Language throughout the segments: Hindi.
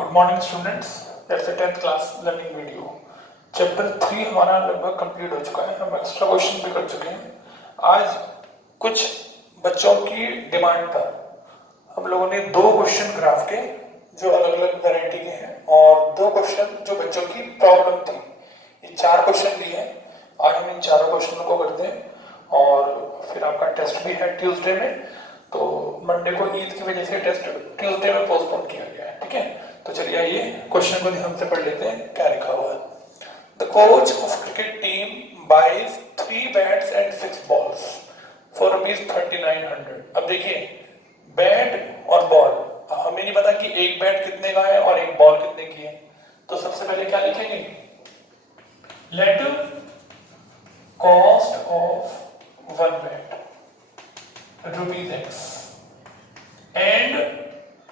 गुड मॉर्निंग स्टूडेंट्स, जैसे 10th class learning video chapter 3 हमारा लगभग कंप्लीट हो चुका है। हम एक्स्ट्रा क्वेश्चन भी कर चुके हैं। आज कुछ बच्चों की डिमांड पर हम लोगों ने 2 क्वेश्चन ग्राफ के जो अलग अलग वैरायटी के हैं और 2 क्वेश्चन जो बच्चों की प्रॉब्लम थी, ये 4 क्वेश्चन दिए हैं। आज हम इन चारों क्वेश्चनों को करते हैं और फिर आपका टेस्ट भी है ट्यूसडे में। तो मंडे को ईद की वजह से टेस्ट ट्यूसडे में पोस्टपोन किया गया है, ठीक है। तो चलिए आइए क्वेश्चन को ध्यान से पढ़ लेते हैं क्या लिखा हुआ है। The coach of cricket team buys 3 bats and 6 balls for ₹3900। अब देखिए, बैट और बॉल, हमें नहीं पता कि एक बैट कितने का है और एक बॉल कितने की है। तो सबसे पहले क्या लिखेंगे, let cost of one bat ₹X and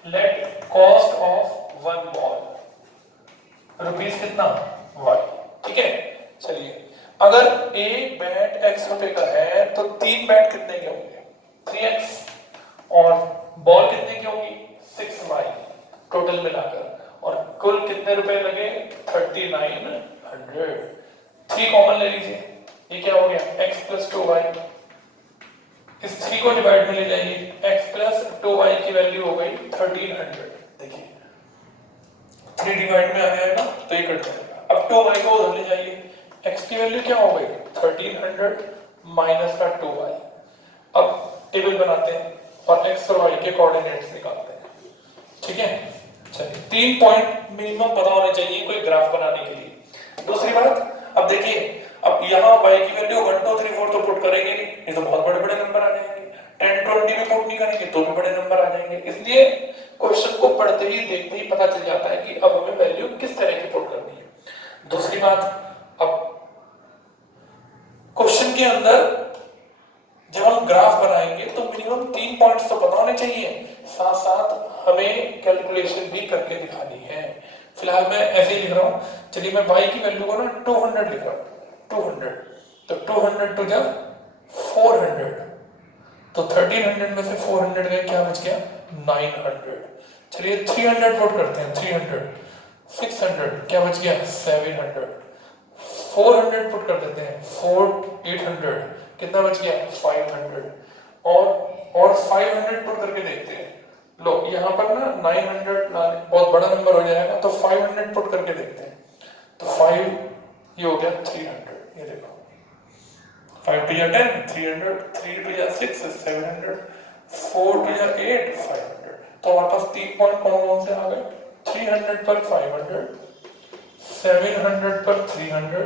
let cost of one ball rupees कितना Y, ठीक है। चलिए, अगर एक बैट X रुपए का है तो 3 बैट कितने के होंगे, 3X, और बॉल कितने की होगी, 6Y टोटल मिलाकर, और कुल कितने रुपए लगे, 3900। 3 कॉमन ले लीजिए, ये क्या हो गया, X प्लस 2Y। इस 3 को डिवाइड में ले जाइए, x प्लस 2y की वैल्यू हो गई 1300। देखिए 3 डिवाइड में आ जाएगा तो ये कट जाएगा। अब 2y को उधर ले जाइए, x की वैल्यू क्या हो गई 1300 माइनस का 2y। अब टेबल बनाते हैं और x और y के कोऑर्डिनेट्स निकालते हैं, ठीक है। चलिए, 3 पॉइंट मिनिमम पता होने चाहिए कोई ग्राफ बनाने के लिए। दूसरी बात, अब देखिए, अब यहाँ y की वैल्यू 1 2 3 4 तो पुट करेंगे नहीं, ये तो बहुत बड़े बड़े नंबर आ जाएंगे। 10 20 भी पुट नहीं करेंगे तो भी बड़े नंबर आ जाएंगे। इसलिए क्वेश्चन को पढ़ते ही देखते ही पता चल जाता है कि अब हमें वैल्यू किस तरह की पुट करनी है। दूसरी बात, अब क्वेश्चन के अंदर जब हम ग्राफ बनाएंगे तो मिनिमम 3 पॉइंट्स तो पता होने चाहिए, साथ साथ हमें कैलकुलेशन भी करके दिखानी है। फिलहाल मैं ऐसे ही लिख रहा हूं। चलिए, मैं y की वैल्यू को ना 200 लिख रहा हूं, 200। तो 200 टू जा 400, तो 1300 में से 400 गए, क्या बच गया 900। चलिए 300 पुट करते हैं, 300 600, क्या बच गया 700। 400 पुट कर देते हैं, 800, कितना बच गया 500। और 500 पुट करके देखते हैं, लो यहाँ पर ना 900 बहुत बड़ा नंबर हो जाएगा, तो 500 पुट करके देखते हैं। तो 5 ये हो गया 300, ये देखो 5 to 10 300, 3 to 6 700, 4 to 8 500। तो हमारे पास 3 पॉइंट कौन कौन से आ गए, 300 पर 500, 700 पर 300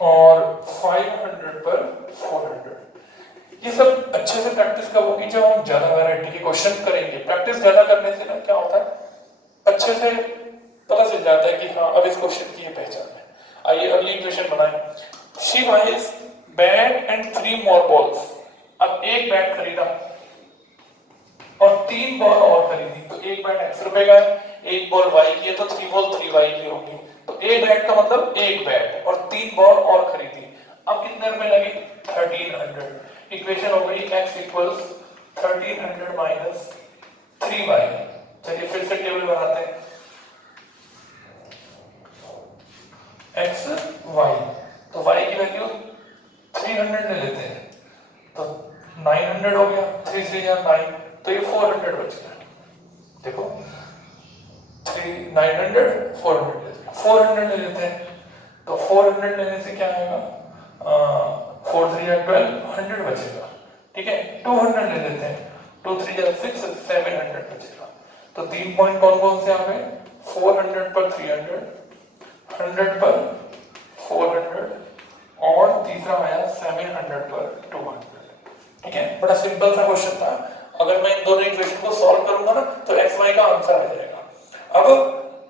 और 500 पर 400। ये सब अच्छे से प्रैक्टिस कब होगी, जब हम ज्यादा वैरायटी के क्वेश्चन करेंगे। प्रैक्टिस ज्यादा करने से ना क्या होता है, अच्छे से पता चल जाता है कि हाँ अब इस क्वेश्चन की ये पहचान है। आइए अगली इक्वेशन बनाएं। She buys bat and 3 more balls। अब एक बैट खरीदा और 3 बॉल और खरीदी, तो एक बैट x रुपए का है, एक बॉल y की है, तो 3 बॉल 3y की होगी। तो एक बैट का मतलब एक बैट और 3 बॉल और खरीदी। अब कितने रुपए लगे 1300। इक्वेशन हो गई x इक्वल्स 1300 माइनस 3y। चलिए फिर से टेबल बनाते हैं, x y, तो y की वैल्यू 300 ले लेते हैं, तो 900 हो गया, 3 3 या 9, तो ये 400 बच गया। देखो 3 900 400 ले लेते हैं, तो 400 लेने से क्या आएगा, 4 3 या 12 100 बचेगा, ठीक है। 200 ले लेते हैं, 2 3 या 6 700 बचेगा। तो 3 पॉइंट कौन कौन से आ गए, 400 पर 300, 100 पर 400 और तीसरा आया 700 पर 200, ठीक है। बड़ा सिंपल सा क्वेश्चन था। अगर मैं इन दोनों इक्वेशन को सॉल्व करूंगा ना तो एक्स वाई का आंसर आ जाएगा। अब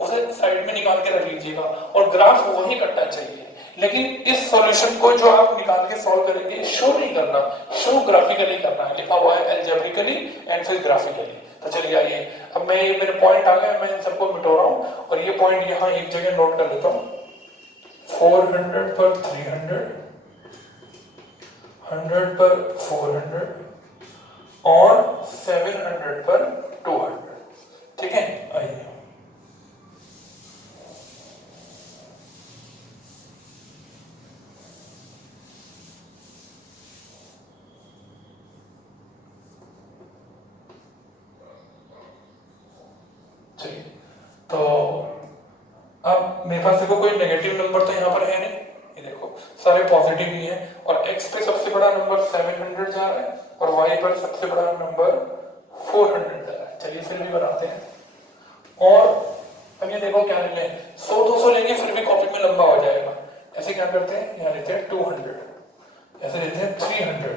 उसे साइड में निकाल के रख लीजिएगा और ग्राफ वही कटना चाहिए। लेकिन इस सॉल्यूशन को जो आप निकाल के सॉल्व करेंगे, शो नहीं करना, शो ग्राफिकली करना है। लिखा हुआ है एल्जेब्रिकली एंड फिर ग्राफिकली। तो चलिए आइए, अब मैं ये मेरे पॉइंट आ गए, मैं इन सबको मिटो रहा हूं और ये पॉइंट यहाँ एक जगह नोट कर लेता हूं। 400 पर 300, 100 पर 400 और 700 पर 200, ठीक है। आइए तो अब मेरे पास देखो कोई नेगेटिव नंबर तो यहाँ पर है नहीं, ये देखो सारे पॉजिटिव ही हैं, और x पे सबसे बड़ा नंबर 700 जा रहा है और y पर सबसे बड़ा नंबर 400 जा रहा है। चलिए फिर भी बनाते हैं। और अब ये देखो क्या लेंगे, 100-200 लेंगे फिर भी कॉपी में लंबा हो जाएगा। ऐसे क्या करते हैं, यहाँ लेते हैं 200, ऐसे लेते हैं 300,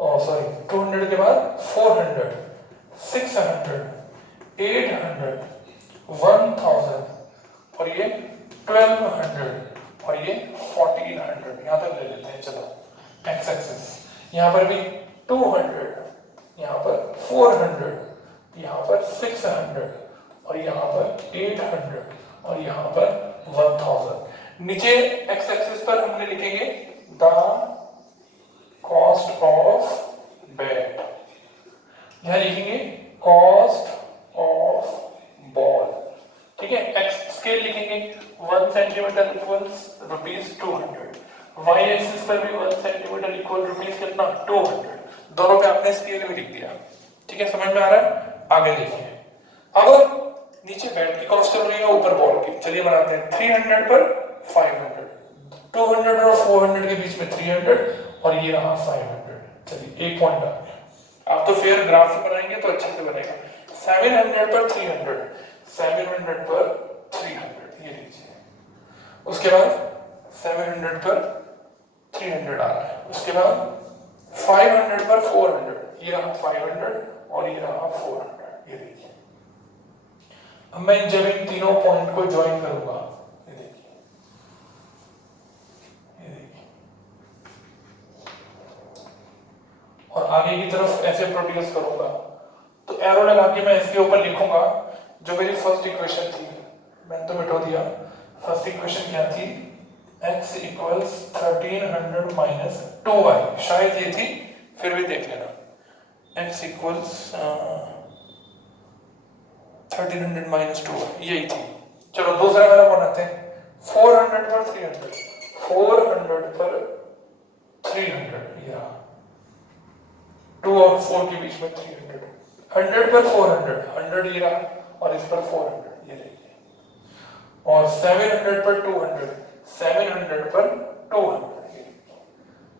और सॉरी 200 के बाद 400, 600, 800, 1000, और ये 1200, और ये 1400, यहाँ तक ले लेते हैं। चलो एक्स एक्सिस, यहाँ पर भी 200, यहाँ पर 400, यहाँ पर 600, और यहाँ पर 800, और यहाँ पर 1000। नीचे एक्स एक्सिस पर हमने लिखेंगे द कॉस्ट ऑफ बैट, यहाँ लिखेंगे कॉस्ट ऑफ बॉल, ठीक है। एक्स स्केल लिखेंगे 1 सेंटीमीटर इक्वल्स ₹200, वाई एक्सिस पर भी 1 सेंटीमीटर इक्वल रुपीस कितना 200, दोनों पे आपने स्केल भी लिख दिया, ठीक है। समझ में आ रहा है? आगे देखिए, अब नीचे बैट की कॉस्ट चल रही है, ऊपर बॉल की। चलिए बनाते हैं। 300 पर 500, 200 और 400 के बीच में 300, और ये रहा 500। चलिए एक पॉइंट आ गया। आप तो फेयर ग्राफ से बनाएंगे तो अच्छे से बनेगा। 700 पर 300, 700 पर 300, ये लीजिए। उसके बाद 700 पर 300 आ रहा है, उसके बाद 500 पर 400, ये रहा 500 और ये रहा 400, ये देखिए। अब मैं जब इन तीनों पॉइंट को ज्वाइन करूंगा, ये देखिए, ये देखिए, और आगे की तरफ ऐसे प्रोड्यूस करूंगा, तो एरो लगा के मैं इसके ऊपर लिखूंगा जो मेरी फर्स्ट इक्वेशन थी, मैंने तो मिटा दिया। फर्स्ट इक्वेशन क्या थी, x इक्वल्स 1300 माइनस 2y, शायद ये थी, फिर भी देख लेना। x इक्वल्स 1300 माइनस 2y, यही थी। चलो दूसरा वाला बनाते हैं। 400 पर 300, 400 पर 300, या 2 और 4 के बीच में 300, 100 पर 400, 100 ये रहा, और इस पर 400, ये देखिए, और 700 पर 200, 700 पर 200।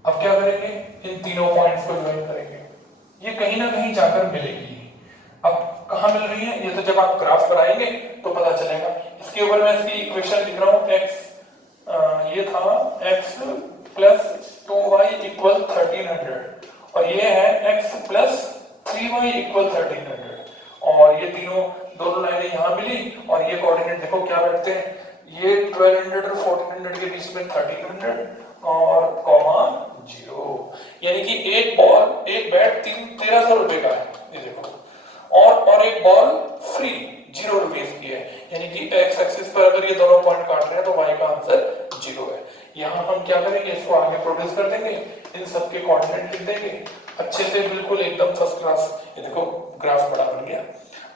अब क्या करेंगे, इन तीनों पॉइंट्स को ज्वाइन करेंगे, ये कहीं ना कहीं जाकर मिलेगी। अब कहाँ मिल रही है, ये तो जब आप ग्राफ बनाएंगे तो पता चलेगा। इसके ऊपर मैं इसकी इक्वेशन लिख रहा हूँ, x ये था x प्लस 2y इक्वल 1300, और ये है x प्लस 3y इक्वल 1300, और ये दोनों लाइनें यहाँ मिली, और ये कोऑर्डिनेट देखो क्या बैठते हैं, ये 1200 और 1400 के बीच में 1300 और कॉमा 0, यानी कि एक बैट 1300 रुपए का है, ये देखो, और एक बॉल फ्री 0 रुपीस की है, यानी कि एक्स एक्सिस पर अगर ये दोनों पॉइंट काट रहे हैं तो y का आंसर 0 है। यहाँ हम क्या करेंगे, इसको आगे प्रोड्यूस कर देंगे, इन सबके कोऑर्डिनेट लिख देंगे अच्छे से, बिल्कुल एकदम फर्स्ट क्लास। ये देखो ग्राफ बड़ा बन गया।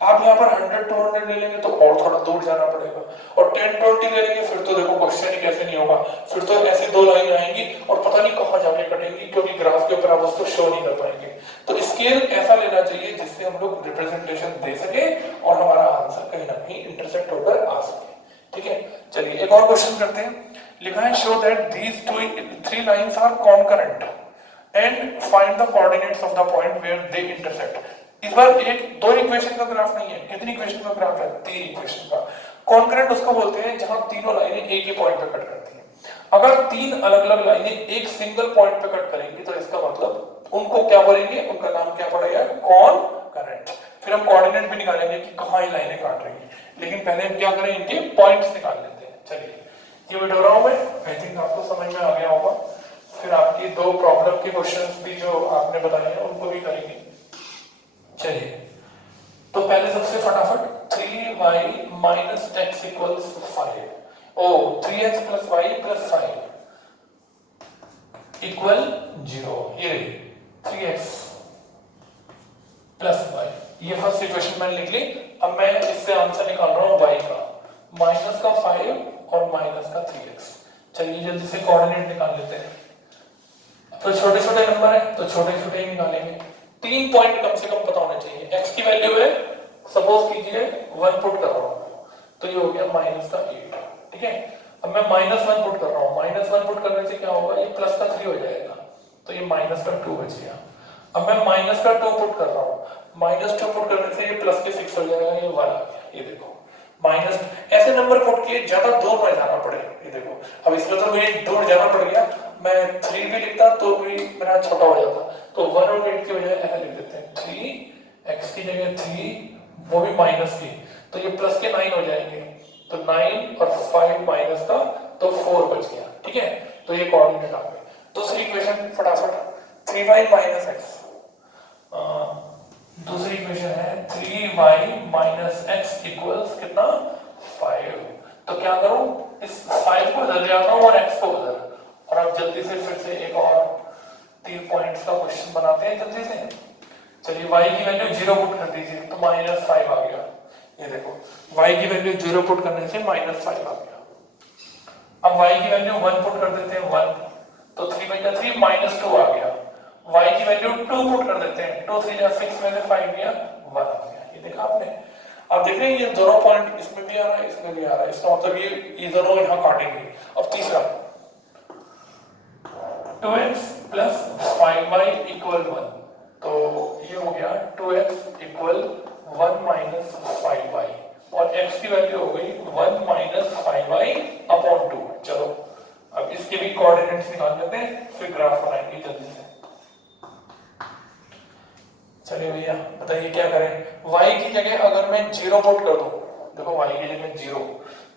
आप यहाँ पर 100-200 ले लेंगे तो और थोड़ा दूर जाना पड़ेगा, और 10-20 ले लेंगे फिर तो देखो क्वेश्चन ही कैसे नहीं होगा, फिर तो ऐसे दो लाइन आएंगी और पता नहीं कहाँ जाके कटेंगी, क्योंकि ग्राफ के ऊपर आप उसको शो नहीं कर पाएंगे। तो स्केल ऐसा लेना चाहिए जिससे हम लोग रिप्रेजेंटेशन दे सके और हमारा आंसर कहीं ना कहीं इंटरसेक्ट होकर आ सके, ठीक है। चलिए एक और क्वेश्चन करते हैं। लिखा है show that these 3 lines are concurrent and find the coordinates of the point where they intersect. इस बार दो इक्वेशन का ग्राफ नहीं है, कितनी इक्वेशन का ग्राफ है, 3 इक्वेशन का। कॉन्करेंट उसको बोलते हैं जहां तीनों लाइनें एक ही पॉइंट पे कट करती हैं। अगर 3 अलग-अलग लाइनें एक सिंगल पॉइंट पे कट करेंगी तो इसका मतलब उनको क्या बोलेंगे, उनका नाम क्या पड़ेगा, कॉन्करेंट। फिर हम कोऑर्डिनेट भी निकालेंगे कि कहां ये लाइनें काट रही हैं, लेकिन पहले हम क्या करें, इनके पॉइंट्स निकाल लेते हैं। चलिए ये वीडियो रहा हूं मैं, आई थिंक आपको समझ में आ गया होगा। फिर आपकी 2 प्रॉब्लम के क्वेश्चंस भी जो आपने बताए हैं उनको भी करेंगे। चलिए तो पहले सबसे फटाफट 3y माइनस x इक्वल्स 5, ओ 3x plus y plus 5 equal 0, ये रही 3x प्लस y, ये फर्स्ट इक्वेशन मैंने लिख ली। अब मैं इससे आंसर निकाल रहा हूँ y का, माइनस का 5 और माइनस का 3x। चलिए जल्दी से कोऑर्डिनेट निकाल लेते हैं। तो छोटे छोटे नंबर है तो छोटे छोटे ही निकालेंगे। 3 पॉइंट कम से कम पता होने चाहिए। x की वैल्यू है, सपोज कीजिए 1 पुट कर रहा हूं, तो ये हो गया माइनस का 8। ठीक है, अब मैं -1 पुट कर रहा हूँ, -1 पुट करने से क्या होगा, ये प्लस का 3 हो जाएगा, तो ये माइनस का 2 बच गया। अब मैं माइनस का 2 पुट कर रहा हूँ, -2 पुट करने से ये प्लस के 6 हो जाएगा, ये 1 आ गया। ये देखो माइनस, ऐसे नंबर पुट किए, ज्यादा दूर में जाना पड़े। ये देखो अब इसमें तो मुझे दूर जाना पड़ गया, मैं 3 भी लिखता तो भी मेरा छोटा हो जाता, तो 1 और 8 की बजाय ऐसा लिख देते हैं, 3x की जगह 3, वो भी माइनस की, तो ये प्लस के 9 हो जाएंगे, तो 9 और 5 माइनस का, तो 4 बच गया। ठीक है, तो ये कोऑर्डिनेट आ गए। दूसरी इक्वेशन फटाफट, 3y माइनस एक्स, दूसरी इक्वेशन है 3y माइनस एक्स इक्वल्स कितना, 5। तो क्या करूं, इस 5 को इधर ले आता हूं और x को उधर, और अब जल्दी से फिर से एक और 3 पॉइंट्स का क्वेश्चन बनाते हैं जल्दी से। चलिए y की वैल्यू 0 पुट कर दीजिए, तो -5 आ गया। ये देखो y की वैल्यू 0 पुट करने से -5 आ गया। अब y की वैल्यू 1 पुट कर देते हैं, 1, तो 3 by 3 -2 आ गया। y की वैल्यू 2 पुट कर देते हैं, 2 3 6 में से 5 गया, 1 आ गया। ये देखा आपने। अब देख रहे हैं ये दोनों पॉइंट इसमें भी आ रहा है, इसमें भी आ रहा है, इसका मतलब ये दोनों यहाँ काटेंगे। अब तीसरा 2x प्लस 5y इक्वल 1, तो ये हो गया 2x इक्वल 1 माइनस 5y, और x की वैल्यू हो गई 1 माइनस 5y अपॉन 2। चलो अब इसके भी कोऑर्डिनेट्स निकाल लेते हैं, फिर ग्राफ बनाएंगे जल्दी से। चलिए भैया बताइए क्या करें। y की जगह अगर मैं 0 पुट कर दूं, देखो y की जगह 0,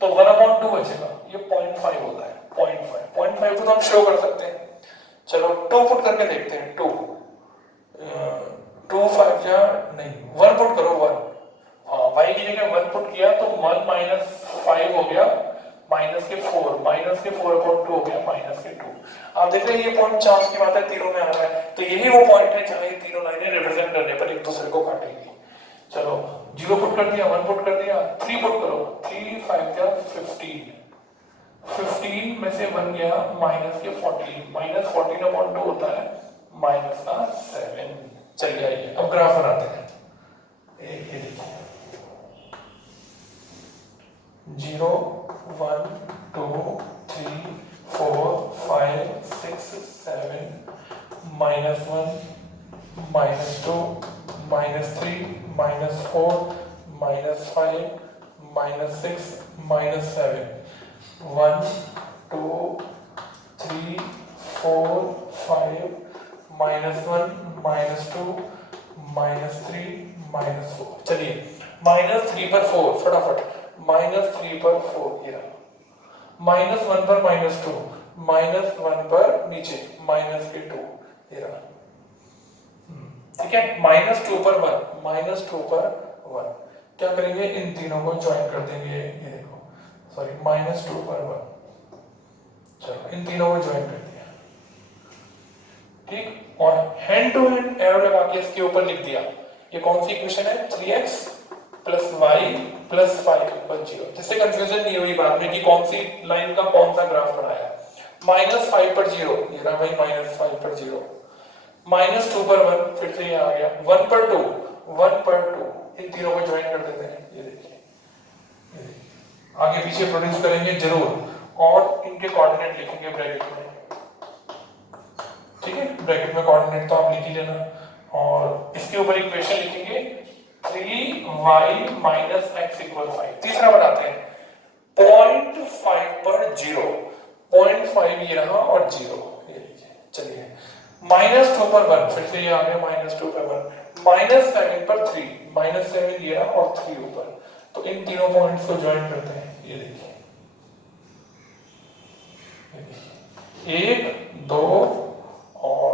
तो 1/2 बचेगा, ये 0.5 होता है, 0.5 को तो हम शो कर सकते हैं। चलो 2 पुट करके देखते हैं, 2 2 5 या नहीं, 1 पुट करो, 1। हाँ, y की जगह 1 पुट किया तो 1 माइनस 5 हो गया, माइनस के 4 अपॉन 2 हो गया, माइनस के 2। आप देख रहे हैं ये पॉइंट चांस की बात है, तीनों में आ रहा है, तो यही वो पॉइंट है जहां ये तीनों लाइनें रिप्रेजेंट करने पर एक दूसरे को काटेंगी। चलो 0 पुट कर दिया, 1 पुट कर दिया, 3 पुट करो, 3 5 जा 15, 15 में से बन गया माइनस के 14, माइनस 14 अपॉन 2 होता है माइनस का 7। चलिए आइए अब ग्राफ बनाते हैं। ये देखिए 0 1 2 3 4 5 6 7 -1 -2 -3 -4 -5 -6 -7 1 2 3 4 5 -1 -2 -3 -4। चलिए -3 पर 4 फटाफट, -3 पर 4 ये रहा, -1 पर -2, -1 पर नीचे -2 ये रहा। ठीक है, -2 पर 1, -2 पर 1, क्या करेंगे, इन तीनों को ज्वाइन कर देंगे। ये देखो सॉरी, -2 पर 1, चलो इन तीनों को ज्वाइन कर दिया। ठीक, और हैंड टू हैंड एरो लगा के इसके ऊपर लिख दिया। ये कौन सी इक्वेशन है, 3x plus Y plus 5 equal 0, जिससे कंफ्यूजन नहीं हुई बाद में कि कौन सी लाइन का कौन सा ग्राफ बनाया। -5 पर 0, ये रहा भाई -5 पर 0, -2 पर 1, फिर से ये आ गया, 1 पर 2, 1 पर 2, इन तीनों को ज्वाइन कर देते हैं। ये देखिए आगे पीछे प्रोड्यूस करेंगे जरूर, और इनके कोऑर्डिनेट लिखेंगे ब्रैकेट में। ठीक है, ब्रैकेट में कोऑर्डिनेट तो आप लिख ही लेना, और इसके ऊपर इक्वेशन लिखेंगे 3y माइनस एक्स इक्वल 5। तीसरा बनाते हैं 0.5 पर 0, 0.5 ये रहा और 0, ये लीजिए। चलिए -2 पर 1, फिर से ये आ गया -2 पर 1, -7 पर 3, -7 ये रहा और 3 ऊपर, तो इन तीनों पॉइंट्स को ज्वाइन करते हैं। ये देखिए 1 2 और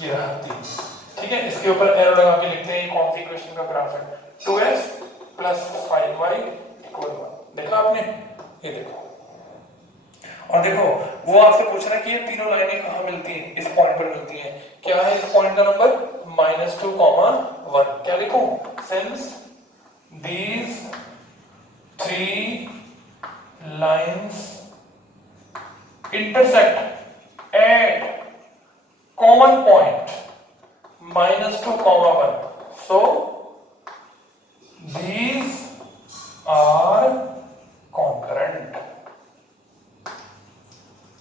ये रहा 3। ठीक है, इसके ऊपर एरो लगा के लिखते हैं कौन सी इक्वेशन का ग्राफ है, 2x प्लस 5y इक्वल 1। देखा आपने, ये देखो, और देखो वो आपसे पूछ रहा है कि ये तीनों लाइनें कहाँ मिलती हैं, इस पॉइंट पर मिलती हैं। क्या है इस पॉइंट का नंबर, -2, 1। क्या लिखूं, since these 3 lines intersect at common point -2, 1, so these are concurrent.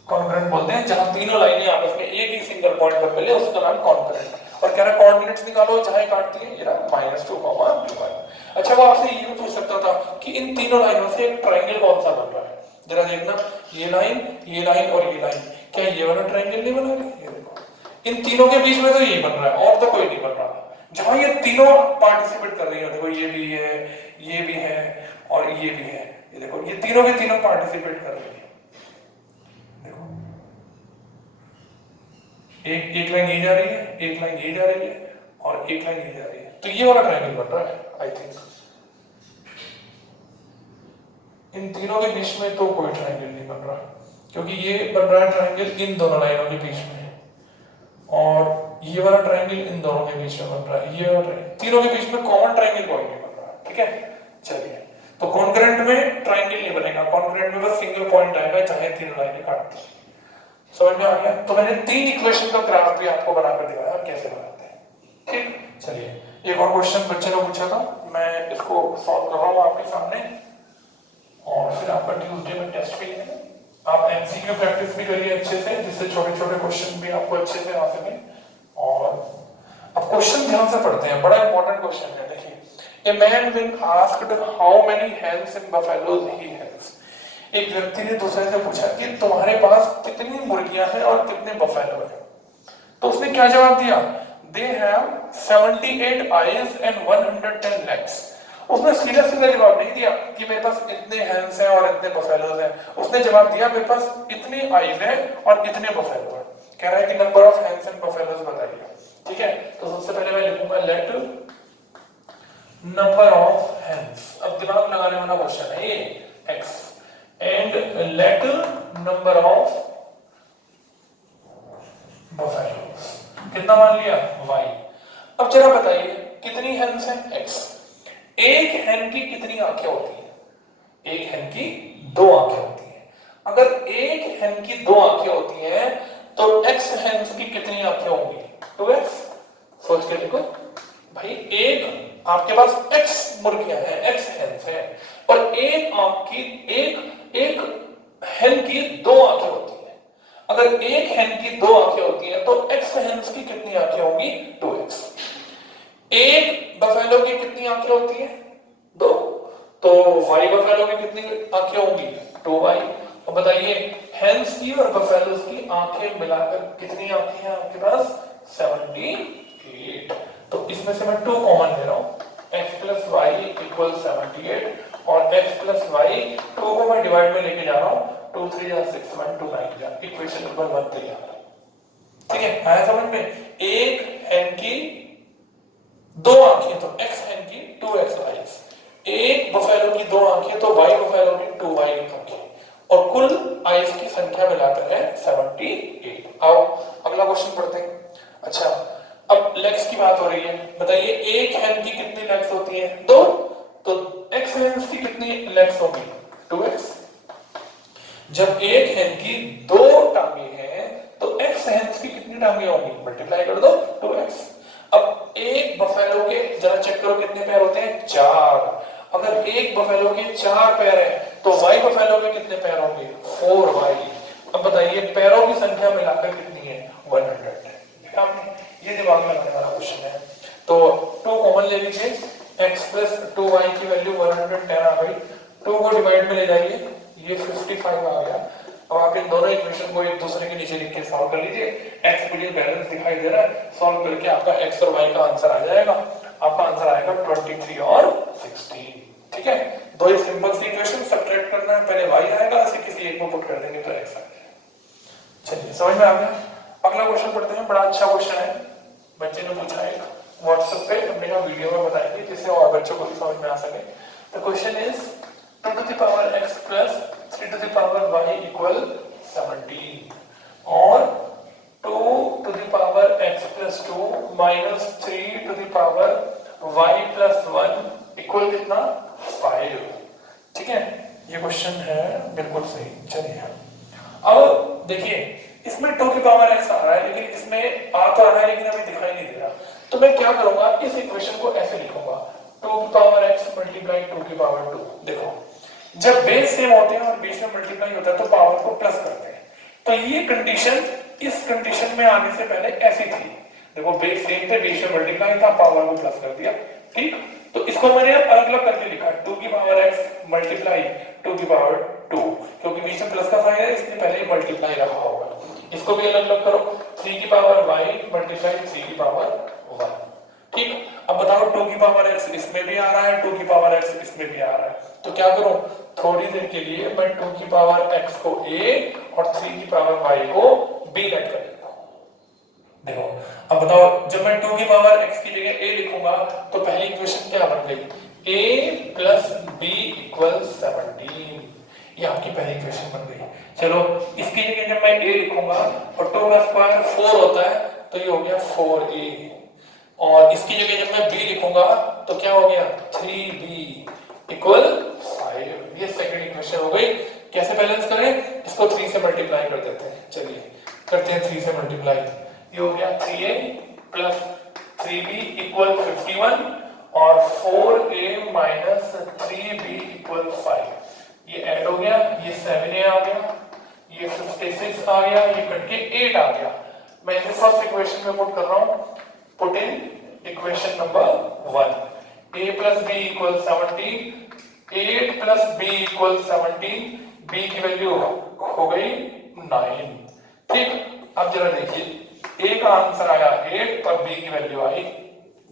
Concurrent बोलते हैं जहां तीनों लाइनें आपस में एक ही सिंगल पॉइंट पर मिले, उसका नाम कॉन्करेंट। और कह रहा है कोऑर्डिनेट्स निकालो जहां काटती है, ये रहा -2, 2। अच्छा, वो आपसे ये भी पूछ सकता था कि इन तीनों लाइनों से एक ट्रायंगल कौन सा बन रहा है। जरा देखना, ये लाइन और ये लाइन, क्या ये वाला ट्रायंगल नहीं बना है? ये देखो, इन तीनों के बीच में तो यही बन रहा है और तो कोई नहीं बन रहा। जहां ये तीनों पार्टिसिपेट कर रही है, देखो ये भी है, ये भी है और ये भी है, ये देखो ये तीनों के तीनों पार्टिसिपेट कर रही है। देखो एक लाइन ये जा रही है, एक लाइन ये जा रही है और एक लाइन ये जा रही है, तो ये वाला ट्रायंगल बन रहा है आई थिंक। इन तीनों के बीच में तो कोई ट्रायंगल नहीं बन रहा, क्योंकि ये बन रहा है ट्रायंगल इन दोनों लाइनों के बीच में, और ये वाला ट्रायंगल इन दोनों के बीच में बन रहा है। ये वाला तीनों के बीच में कॉमन ट्रायंगल कोई नहीं बन रहा। ठीक है, चलिए, तो कॉन्करेंट में ट्रायंगल नहीं बनेगा, कॉन्करेंट में बस सिंगल पॉइंट आएगा जहां तीनों लाइनें काटती है। समझ में आ गया? तो मैंने 3 इक्वेशन का ग्राफ भी आपको बनाकर दिखाया कैसे बनाते हैं। ठीक, चलिए एक और क्वेश्चन बच्चे ने पूछा था, मैं इसको सॉल्व कर रहा हूँ आपके सामने, और फिर आपका ट्यूसडे में टेस्ट भी है। आप एमसीक्यू प्रैक्टिस भी करिए अच्छे से, जिससे छोटे छोटे क्वेश्चन भी आपको अच्छे से आ सके। और अब क्वेश्चन ध्यान से पढ़ते हैं, बड़ा इंपॉर्टेंट क्वेश्चन है। देखिए, a man when asked how many hens in buffaloes he has. एक व्यक्ति ने दूसरे से पूछा कि तुम्हारे पास कितनी मुर्गियां हैं और कितने बफेलो हैं। तो उसने क्या जवाब दिया? They have 78 eyes and 110 legs. उसने सीधा सीधा जवाब नहीं दिया कि मेरे पास इतने हैंस हैं और इतने बफेलोज हैं। उसने जवाब दिया मेरे पास इतनी आईज हैं और इतने बफेलो हैं। कह रहा है कि number of hens and buffaloes बताइए। ठीक है, तो सबसे पहले मैं लिखूंगा लेट नंबर ऑफ हैंस। अब दिमाग लगाने वाला क्वेश्चन है ये, x, and let number of buffaloes. कितना मान लिया? वाई। अब जरा बताइए कितनी हैंस हैं? एक्स। एक हैन की कितनी आंखें होती हैं? एक हैन की 2 आंखें होती हैं। अगर एक हैन की 2 आंखें होती हैं तो एक्स हैंस की कितनी आंखें होंगी? 2x। सोच के देखो भाई, एक आपके पास एक्स मुर्गियां हैं, एक्स हैंस हैं, और एक आंख की एक हैन की 2 आंखें होती हैं। अगर एक हैन की 2 आंखें होती हैं तो एक्स हैंस की कितनी आंखें होंगी? 2x। एक बफेलो की कितनी आंखें होती हैं? 2। तो वाई बफेलो की कितनी आंखें होंगी? 2y। अब बताइए हेन्स की और बफेलोज की आंखें मिलाकर कितनी आंखें हैं आपके पास? 78। तो इसमें से मैं 2 कॉमन ले रहा हूं, x + y = 78, और x + y 2 को मैं डिवाइड में लेके जा रहा हूं, 2 3 जा 6 1 2 9 जा, इक्वेशन नंबर 1 तैयार। ठीक है, आया समझ में? एक हैन की 2 आंखें तो x हैन की 2x आईज, एक बफेलो की 2 आंखें तो y बफेलो की 2y आंखें, और कुल आईज की संख्या मिलाकर है 78। आओ अगला क्वेश्चन पढ़ते हैं। अच्छा, अब लेग्स की बात हो रही है, बताइए एक हैन की कितनी लेग्स होती हैं? 2। तो x हैंस की कितनी लेग्स होंगी? 2x। जब एक हैन की 2 टांगे हैं तो x हैंस की कितनी टांगे होंगी? मल्टीप्लाई कर दो, 2x। अब एक बफेलो के जरा चेक करो कितने पैर होते हैं? 4। अगर एक बफेलो के 4 पैर हैं तो वाई बफेलो के कितने पैर होंगे? 4y। अब बताइए पैरों की संख्या मिलाकर कितनी है? 100। ये दिमाग में लगाने वाला क्वेश्चन है। तो 2 कॉमन ले लीजिए, x + 2y की वैल्यू 110 आ गई। 2 को डिवाइड में ले जाइए, ये 55 आ गया। अब आप इन दोनों इक्वेशन को एक दूसरे के नीचे लिख के सॉल्व कर लीजिए। x मुझे बैलेंस दिखाई दे रहा है, सॉल्व करके आपका x और y का आंसर आ जाएगा। आपका आंसर आएगा 23 और 16। ठीक है, 2 ही सिंपल सी इक्वेशन सब्ट्रैक्ट करना है, पहले y आएगा, ऐसे किसी एक को पुट कर देंगे तो x आ जाएगा। चलिए, समझ में आ गया? अगला क्वेश्चन पढ़ते हैं, बड़ा अच्छा क्वेश्चन है, बच्चे ने पूछा है व्हाट्सएप पे, हमने कहा वीडियो में बताएंगे जिससे और बच्चों को भी समझ में आ सके। The question is 2x + 3y = 17, और 2x + 2 - 3y + 1 इक्वल कितना? 5। ठीक है, ये क्वेश्चन है बिल्कुल सही। चलिए, अब देखिए इसमें 2x आ रहा है, लेकिन इसमें आ तो रहा है लेकिन अभी दिखाई नहीं दे रहा। तो मैं क्या करूंगा, इस इक्वेशन को ऐसे लिखूंगा, 2 की पावर x मल्टीप्लाई 2 की पावर 2। देखो जब बेस सेम होते हैं और बीच में मल्टीप्लाई होता है तो पावर को प्लस करते हैं। तो ये कंडीशन इस कंडीशन में आने से पहले ऐसी थी। देखो बेस सेम थे, बीच में मल्टीप्लाई था, पावर को प्लस कर दिया। ठीक, तो इसको मैंने अलग अलग करके लिखा 2 की पावर x मल्टीप्लाई 2 की पावर 2, क्योंकि बीच में प्लस का साइन है इसलिए पहले मल्टीप्लाई रखा होगा। इसको भी अलग अलग करो 3 की पावर y मल्टीप्लाई 3 की पावर 1। ठीक, अब बताओ 2 की पावर x इसमें भी आ रहा है, 2 की पावर x इसमें भी आ रहा है, तो क्या करूं, थोड़ी देर के लिए मैं 2 की पावर x को a और 3 की पावर y को b लेट कर लेता हूं। देखो अब बताओ जब मैं 2 की पावर x की जगह a लिखूंगा तो पहली इक्वेशन क्या बन गई, a प्लस b इक्वल 17। ये आपकी पहली इक्वेशन बन गई। चलो इसकी जगह जब मैं a लिखूंगा और 2 का स्क्वायर 4 होता है तो ये हो गया 4a, और इसकी जगह जब मैं b लिखूंगा तो क्या हो गया 3b इक्वल 5। ये सेकंड इक्वेशन हो गई। कैसे बैलेंस करें, इसको 3 से मल्टीप्लाई कर देते हैं। चलिए करते हैं 3 से मल्टीप्लाई। ये हो गया 3a प्लस 3b इक्वल 51 और 4a माइनस 3b इक्वल 5। ये ऐड हो गया, ये 7a आ गया, ये 56 आ गया, ये कट के 8 आ गया। मैं इसे फर्स्ट इक्वेशन में पुट कर रहा हूं। Put in equation number 1, a plus b equal 17, 8 plus b equal 17, b की वैल्यू हो गई 9। ठीक, अब जरा देखिए a का आंसर आया 8 और b की वैल्यू आई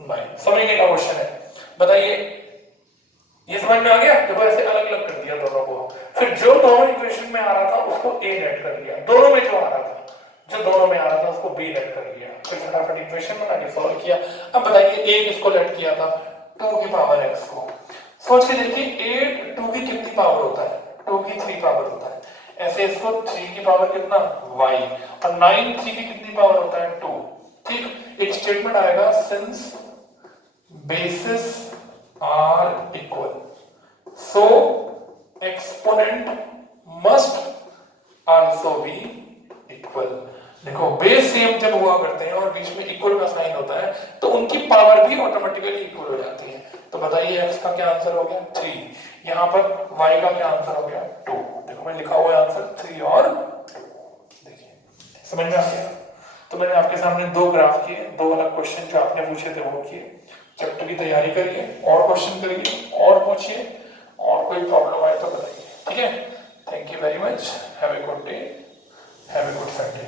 9। समझने का क्वेश्चन है, बताइए ये समझ में आ गया। देखो ऐसे अलग अलग कर दिया दोनों को, फिर जो दोनों इक्वेशन में आ रहा था उसको a नेट कर दिया, दोनों में जो आ रहा था, जो दोनों में आ रहा था उसको b नेट कर दिया, फिर फटाफट इक्वेशन बना के सॉल्व किया। अब बताइए a किसको लेट किया था, 2 की पावर x को। सोच के देखिए 8 2 की कितनी पावर होता है, 2 की 3 पावर होता है। ऐसे इसको 3 की पावर कितना y, और 9 3 की कितनी पावर होता है 2। ठीक, एक स्टेटमेंट आएगा since bases are equal so exponent must also be equal। देखो बेस सेम जब हुआ करते हैं और बीच में इक्वल का साइन होता है तो उनकी पावर भी ऑटोमेटिकली इक्वल हो जाती है। तो बताइए x का क्या आंसर हो गया 3, यहाँ पर y का क्या आंसर हो गया 2। देखो मैं लिखा हुआ है आंसर 3 और 2। देखिए समझ में आ गया। तो मैंने आपके सामने दो ग्राफ किए, दो अलग क्वेश्चन जो आपने पूछे थे वो किए। चैप्टर की तैयारी करिए और क्वेश्चन करिए और पूछिए, और कोई प्रॉब्लम आए तो बताइए। ठीक है, thank you very much, have a good day, have a good Sunday.